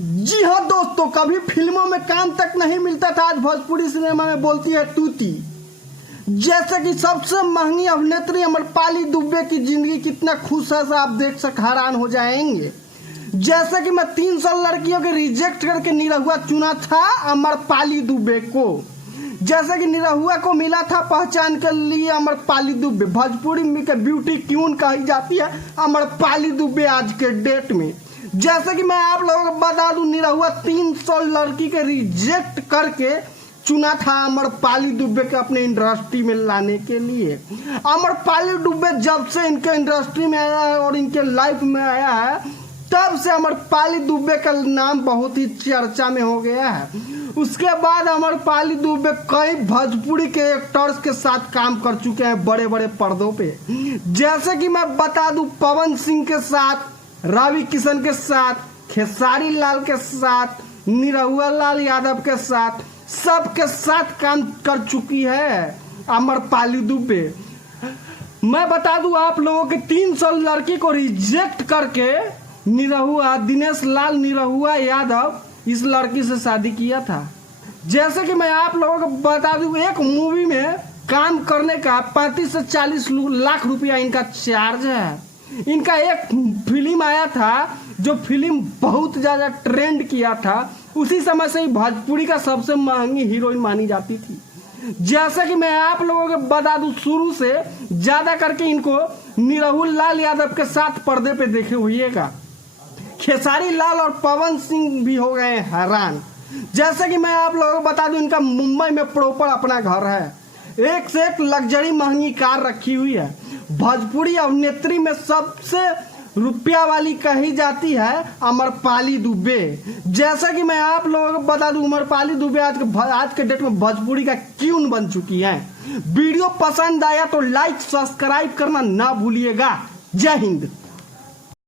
जी हाँ दोस्तों, कभी फिल्मों में काम तक नहीं मिलता था, आज भोजपुरी सिनेमा में बोलती है तूती। जैसे कि सबसे महंगी अभिनेत्री अमरपाली दुबे की जिंदगी कितना खुश है, आप देख सक हैरान हो जाएंगे। जैसे कि मैं 300 लड़कियों के रिजेक्ट करके निरहुआ चुना था अमरपाली दुबे को। जैसे कि निरहुआ को मिला था पहचान के लिए अमरपाली दुबे। भोजपुरी में के ब्यूटी क्वीन कही जाती है अमरपाली दुबे आज के डेट में। जैसे कि मैं आप लोगों को बता दूं, निरहुआ 300 लड़की के रिजेक्ट करके चुना था अमरपाली दुबे के अपने इंडस्ट्री में लाने के लिए। अमरपाली दुबे जब से इनके इंडस्ट्री में आया है और इनके लाइफ में आया है, तब से अमरपाली दुबे का नाम बहुत ही चर्चा में हो गया है। उसके बाद अमरपाली दुबे कई भोजपुरी के एक्टर्स के साथ काम कर चुके हैं बड़े बड़े पर्दों पे। जैसे कि मैं बता दूं, पवन सिंह के साथ, रवि किशन के साथ, खेसारी लाल के साथ, निरहुआ लाल यादव के साथ, सबके साथ काम कर चुकी है अमरपाली दुबे। मैं बता दूं आप लोगों के 300 लड़की को रिजेक्ट करके निरहुआ, दिनेश लाल निरहुआ यादव इस लड़की से शादी किया था। जैसे कि मैं आप लोगों को बता दूं, एक मूवी में काम करने का 35 से 40 लाख रुपया इनका चार्ज है। इनका एक फिल्म आया था जो फिल्म बहुत ज्यादा ट्रेंड किया था, उसी समय से ही भोजपुरी का सबसे महंगी हीरोइन मानी जाती थी। जैसे कि मैं आप लोगों को बता दूं, शुरू से ज्यादा करके इनको निरहुआ लाल यादव के साथ पर्दे पे देखे हुएगा। खेसारी लाल और पवन सिंह भी हो गए हैरान। जैसे कि मैं आप लोगों को बता दूं, इनका मुंबई में प्रॉपर अपना घर है, एक से एक लग्जरी महंगी कार रखी हुई है। भोजपुरी अभिनेत्री में सबसे रुपया वाली कही जाती है अमरपाली दुबे। जैसा कि मैं आप लोगों को बता दूं, अमरपाली दुबे आज के डेट में भोजपुरी का क्वीन बन चुकी है। वीडियो पसंद आया तो लाइक सब्सक्राइब करना ना भूलिएगा। जय हिंद।